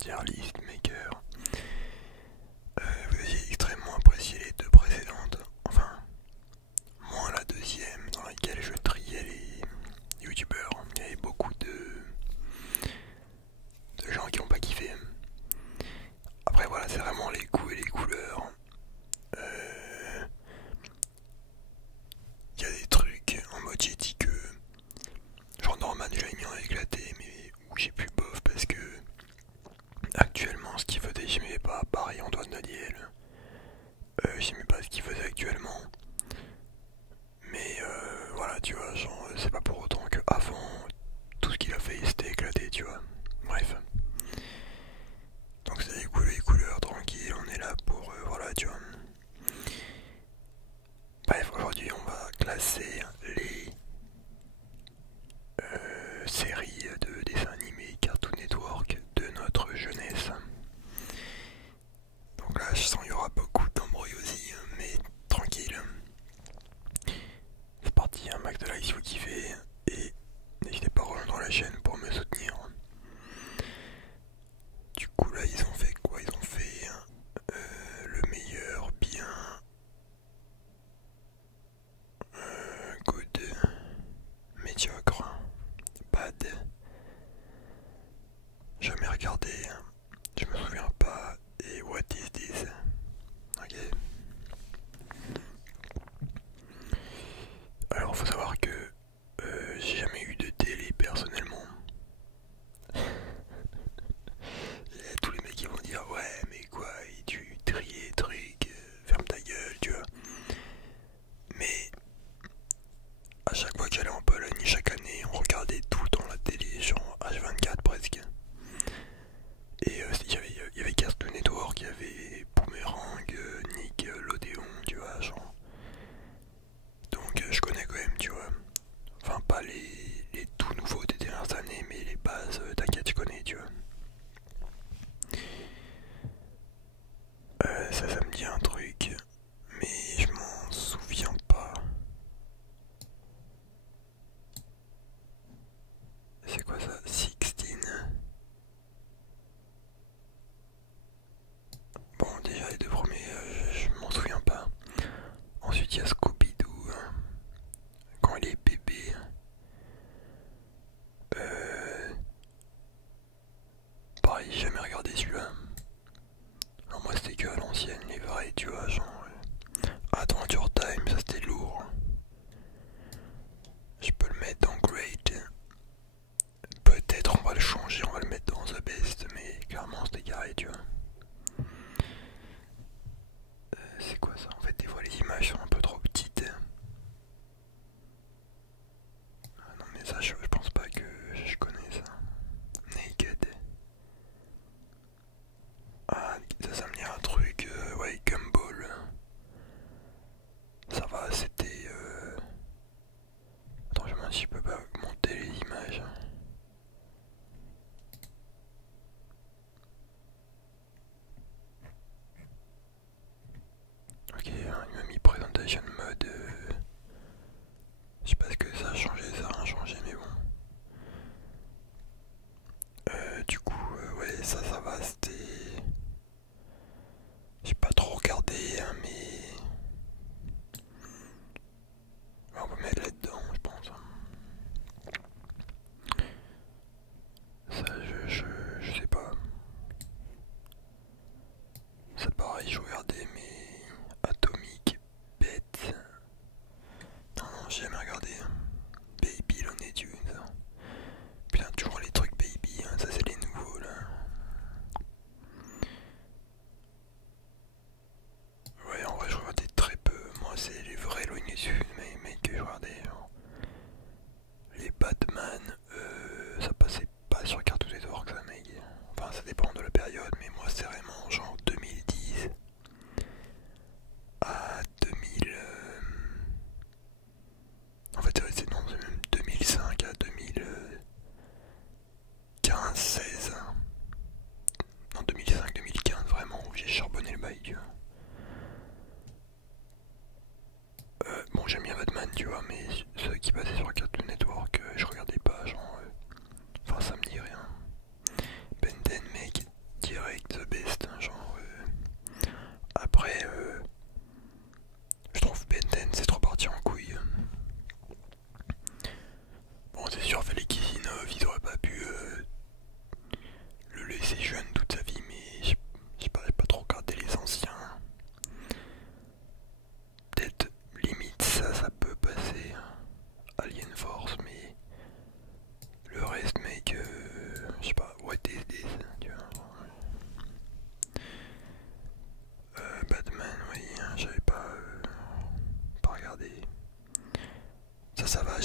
tier list maker. Vous aviez extrêmement apprécié les deux précédentes, enfin, moins la deuxième dans laquelle je triais les youtubeurs. Il y avait beaucoup de gens qui n'ont pas kiffé. Après voilà, c'est vraiment les goûts et les couleurs. Il y a des trucs en mode j'ai dit que genre Norman j'avais mis en éclaté, mais où j'ai plus bof parce que actuellement ce qu'il faisait j'aimais pas. Pareil Antoine Daniel, j'aimais pas ce qu'il faisait actuellement. Mais voilà, tu vois, genre c'est pas pour autant que avant tout ce qu'il a fait c'était éclaté, tu vois. Bref. Donc c'est les couleurs tranquilles, on est là pour voilà, tu vois. Bref, aujourd'hui on va classer les séries de dessins animés Cartoon Network de notre jeunesse. Donc là je sens qu'il y aura beaucoup d'embrouilles, mais tranquille. C'est parti, un max de likes si vous kiffez, et n'hésitez pas à rejoindre la chaîne pour me soutenir. Du coup là ils ont fait quoi? Ils ont fait le meilleur, bien, good, médiocre, bad, jamais regardé, je me souviens pas, et what is this? Ok. Alors faut savoir que j'ai jamais eu de télé personnellement. Et tous les mecs qui vont dire ouais mais quoi, et tu tries truc, ferme ta gueule, tu vois. Mais à chaque fois que j'allais en Pologne, chaque année, on regardait tout le temps la télé, genre H24 presque. Et il y avait Cartoon Network, il y avait Boomerang, Nick, L'Odéon, tu vois, genre. Donc je connais quand même, tu vois. Enfin pas les tout nouveaux des dernières années, mais les bases, t'inquiète, je connais, tu vois. Ça me dit un truc, mais je m'en souviens pas. C'est quoi ça? 16. Bon, déjà les deux premiers, je m'en souviens pas. Ensuite, il y a Scooby-Doo, quand il est bébé. Pareil, j'ai jamais regardé celui-là. Alors, moi, c'était que à l'ancienne, les vrais, tu vois, genre. Adventure Time, ça c'était lourd. Je peux le mettre dans Great. Peut-être on va le changer, on va le mettre dans The Best, mais clairement c'était carré, tu vois. C'est quoi ça? En fait, des fois les images sont un peu trop petites. Ah non, mais ça, je pense pas que je connais ça. Naked. Ah, ça me dit un truc, ouais, Gumball. Ça va, c'était. Attends, je me demande si je peux pas monter les images. Ok, hein, il m'a mis Presentation Mode. Je sais pas ce que ça a changé, ça a rien changé, mais bon. Du coup, ouais, ça va, c'était. J'ai pas trop regardé, hein, mais. On va mettre là-dedans, je pense. Ça, je sais pas. Ça, pareil, je regardais, mais. Atomic Pet. Non, non, j'ai jamais regardé. Baby Looney Tunes. Putain, toujours les trucs baby, hein, ça c'est les nouveaux là. Ouais, en vrai, je regardais très peu. Moi, c'est les vrais Looney Tunes, mais mecs que je regardais. Genre. Les Batman, ça passait pas sur Cartoon Network, ça, mec. Enfin, ça dépend de la période, mais moi, c'est vraiment genre 2010 à 2000. En fait, c'est non, c'est même 2005 à 2015, 16. Non, 2005-2015, vraiment, où j'ai charbonné le bail, tu vois. Bon, j'aime bien Batman, tu vois, mais ceux qui passaient sur Cartoon Network, je regardais pas, genre. Enfin, ça me dit rien. Ben 10, mec,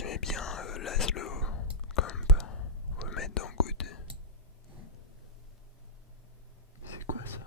j'aimais bien Laszlo Camp. On va mettre dans Good. C'est quoi ça?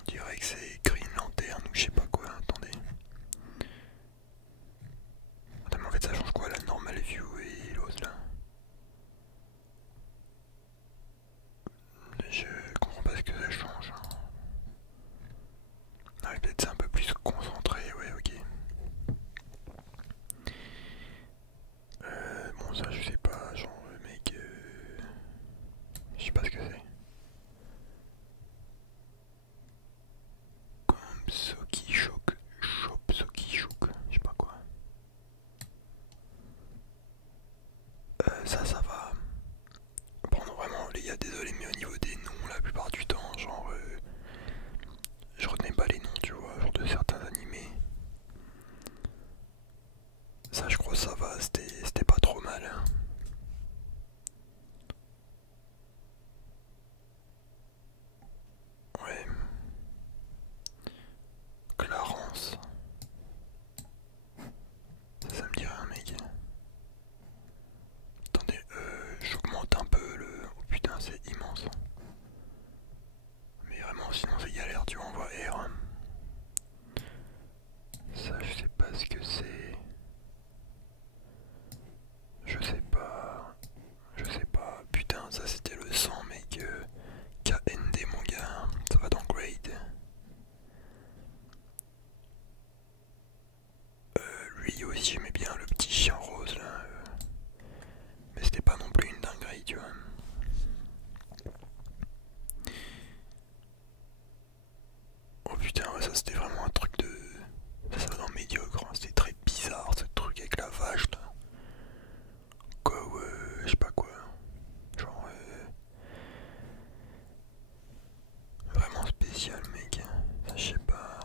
On dirait que c'est Green Lantern ou je sais pas quoi, attendez. Attends, mais en fait ça change quoi la normal view et l'autre là? Je comprends pas ce que ça change. Ah, peut-être c'est un peu plus concentré, ouais, ok. Bon, ça je sais pas, genre le mec. Je sais pas ce que c'est. Comme Soki Shock, Shop Soki Shook, je sais pas quoi. Ça va. Bon, non, vraiment, les gars, désolé, mais au niveau des noms, la plupart du temps, genre. Je retenais pas les noms, tu vois, genre de certains animés. Ça, je crois, ça va, c'était pas trop mal. Hein. Ouais. Clarence. Ça me dit rien, mec. Attendez, j'augmente un peu le. Oh putain, c'est immense. Mais vraiment, sinon c'est galère, tu vois, on voit R. Ça, je sais pas ce que c'est. Je sais pas. Je sais pas. Putain, ça c'était le sang, mec. KND, mon gars. Ça va dans Grade. Lui aussi, j'aimais bien le petit chien rose là. Mais c'était pas non plus une dinguerie, tu vois. Oh putain, ouais, ça c'était vraiment un truc de. Ça va dans le médiocre, hein. C'était très bizarre ce truc avec la vache là. Quoi, je sais pas quoi. Genre. Vraiment spécial, mec. Ça, je sais pas.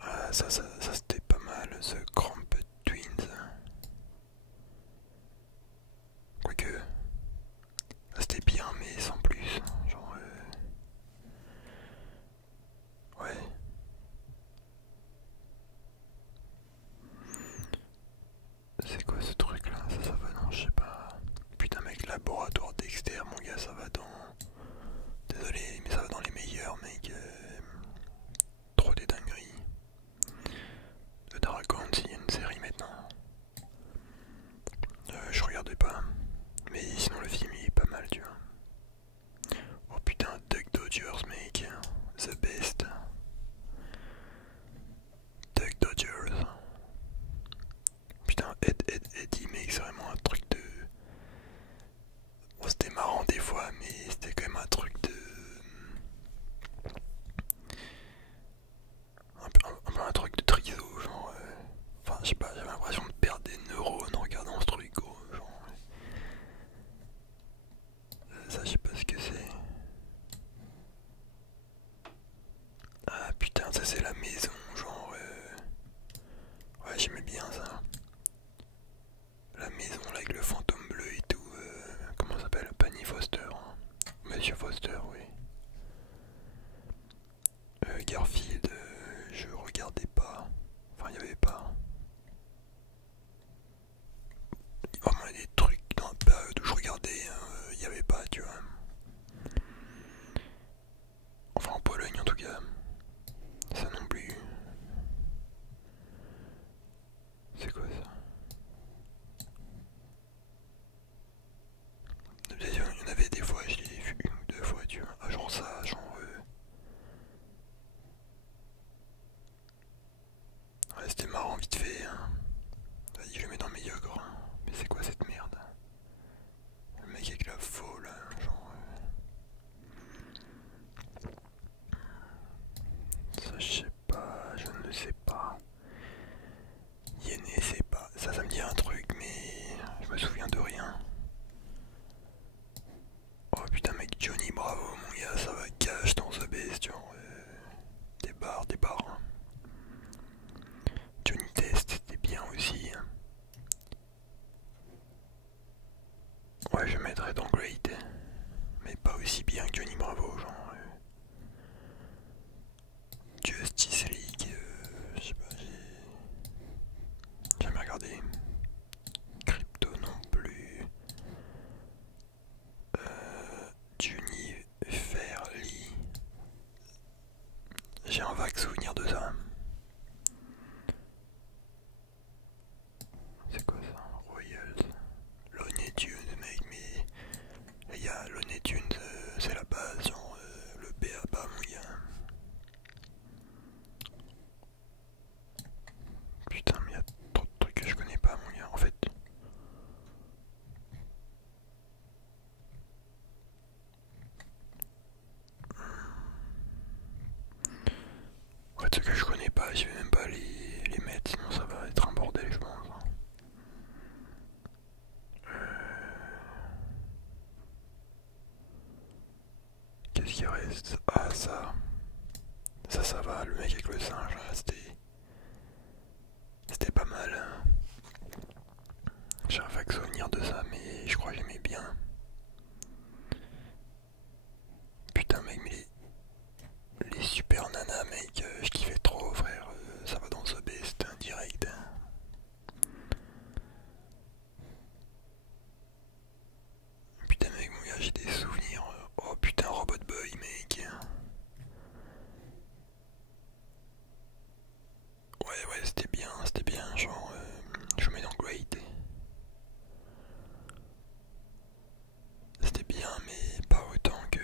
Ah, ça c'était pas mal, ce Cramp Twins. Quoique. C'était bien, mais sans plus. Genre. Ouais. C'est quoi ce truc là? Ça va non, je sais pas. Putain mec, laboratoire Dexter, mon gars, ça va dans... Désolé, mais ça va dans les meilleurs, mec. Trop des dingueries. The Dragon, s'il y a une série maintenant. Je regardais pas. Mais sinon le film il est pas mal, tu vois. Oh putain, Duck Dodgers, mec. The best. Duck Dodgers. Putain, Eddie, mec, c'est vraiment un truc de... Bon, c'était marrant des fois, mais c'était quand même un truc de... Un peu un truc de triso, genre... Enfin, je sais pas, j'avais l'impression de perdre des neurones en regardant ce truc, gros. Genre... Ça, je sais pas ce que c'est. Ah putain, ça c'est la maison, genre... Ouais, j'aimais bien ça. La maison là avec le fantôme bleu et tout. Comment ça s'appelle? Penny Foster. Hein. Monsieur Foster, oui. Garfield, je regardais pas. Enfin, il y avait pas. Vraiment des trucs dans la période où je regardais, il y avait pas, tu vois. Enfin, en Pologne en tout cas. Ça non plus. C'est quoi ça? Il y en avait des fois, je l'ai vu une ou deux fois, tu vois. Ah, genre ça, genre. Ouais, c'était marrant vite fait. Hein. Vas-y, je le mets dans le médiocre. Mais c'est quoi cette merde? Le mec avec la faux là, genre. Ça, je sais pas, je ne le sais pas. Yéné, c'est pas. Ça me dit un truc, mais je me souviens de rien. Oh putain, mec, Johnny Bravo, mon gars, ça va cash dans ce best, genre. Des barres, des barres. Hein. Johnny Test, c'était bien aussi. Hein. Ouais, je mettrais dans Great. mec avec le singe là, c'était pas mal. Hein. J'ai un vague souvenir de ça, mais je crois que j'aimais bien. Putain mec, mais les super nanas mec, je kiffais trop frère, ça va dans The Best, hein, direct. Putain mec, mon gars, j'ai des souvenirs. Oh putain, Robot Boy mec. Ouais, c'était bien, genre, je me mets dans Great. C'était bien, mais pas autant que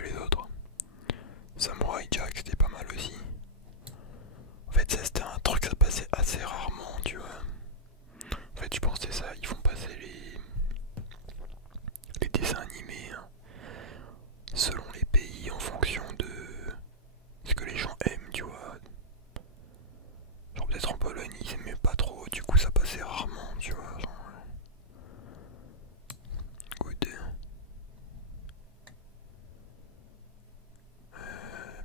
les autres. Samurai Jack, c'était pas mal aussi. En fait, ça c'était un truc, ça passait assez rarement, tu vois. En fait, je pensais ça, ils font passer les dessins animés hein, selon les pays en fonction de ce que les gens aiment, tu vois. Genre peut-être en Pologne ils aimaient pas trop, du coup ça passait rarement, tu vois. Genre, good.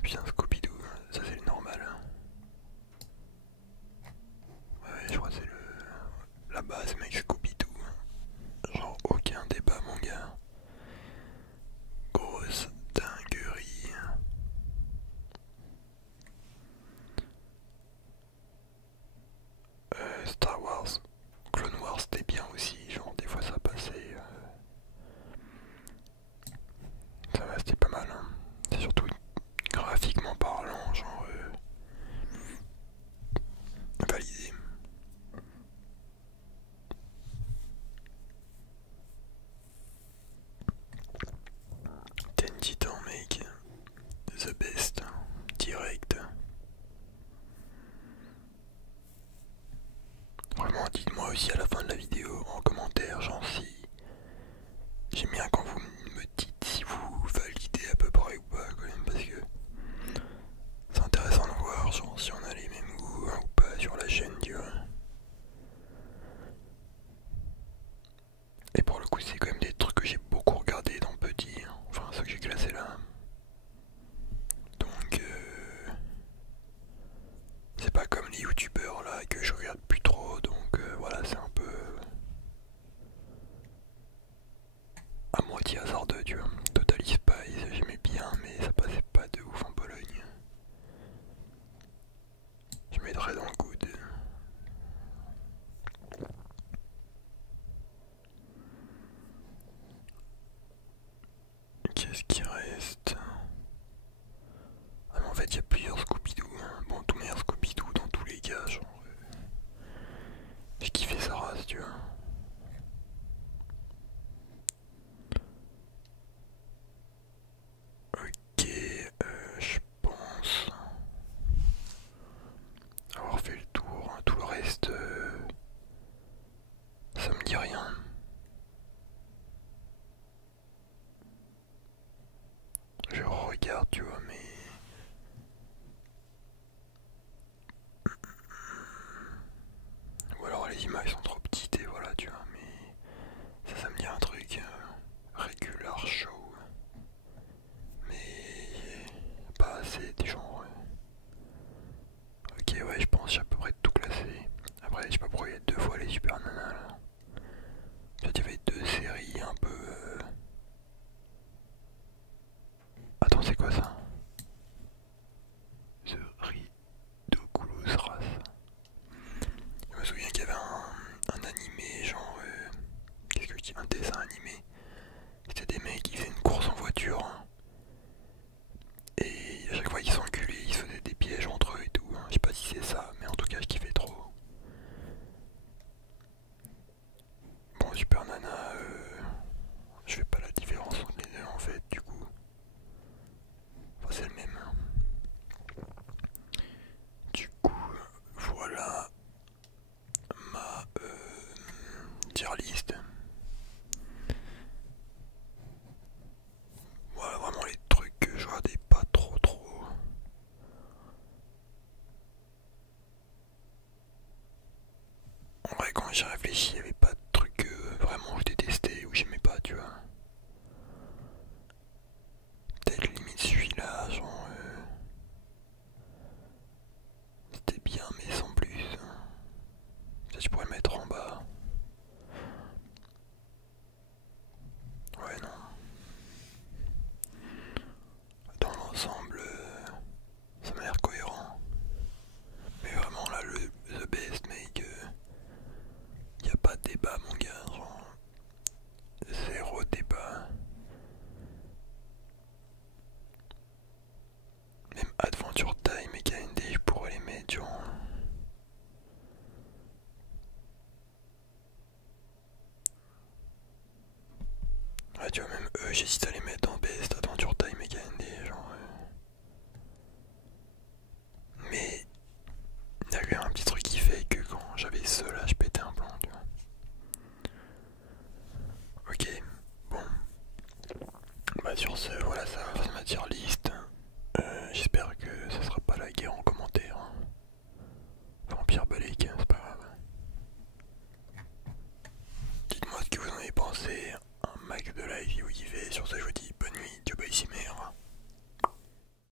Putain Scooby-Doo, ça c'est le normal. Hein. Ouais, je crois que c'est la base mec Scooby-Doo. Genre aucun débat mon gars. Grosse dinguerie. Star Wars, Clone Wars c'était bien aussi, genre des fois ça passait. Ça va, c'était pas mal. Hein. C'est surtout graphiquement parlant, genre validé. Ten Titan mec, the best, direct. Vraiment dites-moi aussi à la fin de la vidéo en commentaire genre si j'aime bien quand vous me dites si vous validez à peu près ou pas quand même parce que c'est intéressant de voir genre si on a les mêmes goûts hein, ou pas sur la chaîne tu vois. Et pour le coup c'est quand même des trucs que j'ai beaucoup regardé dans petit, hein. Enfin ceux que j'ai classés là. Donc c'est pas comme les youtubeurs là que je regarde plus trop donc voilà c'est un peu à moitié hasardeux tu vois. Total Spies j'aimais bien mais ça passait pas de ouf en Pologne. Je mettrais dans le good. Qu'est-ce qui reste? Ah mais en fait il y a plusieurs Scooby-Doo. Hein. Bon tout meilleur Scooby-Doo dans tous les cas genre. J'ai kiffé sa race tu vois. Ok, je pense avoir fait le tour. Hein. Tout le reste, ça me dit rien. Je regarde, tu vois, mais ou alors les images sont trop petites et voilà, tu vois. Mais ça me dit un truc regular show, mais pas assez des genres. Ok, ouais, je pense que j'ai à peu près tout classé. Après, je sais pas pourquoi il y a deux fois les Super Nanas là. Peut-être il y avait deux séries un peu. Attends, c'est quoi ça? The Ridiculous Race. Je me souviens qu'il y avait un animé, genre. Qu'est-ce que je dis? Un dessin animé. C'était des mecs qui faisaient une course en voiture. Hein. Et à chaque fois ils s'enculés, ils faisaient des pièges entre eux et tout. Hein. Je sais pas si c'est ça, mais en tout cas je kiffais trop. Bon, Super Nana, je fais pas la différence entre les deux en fait, du coup. Enfin, c'est le même. Du coup, voilà ma tier list. Voilà vraiment les trucs que je regardais pas trop. En vrai, quand j'ai réfléchi, il y avait pas de trucs que vraiment je détestais ou j'aimais pas, tu vois. Peut-être limite celui-là, genre j'hésite à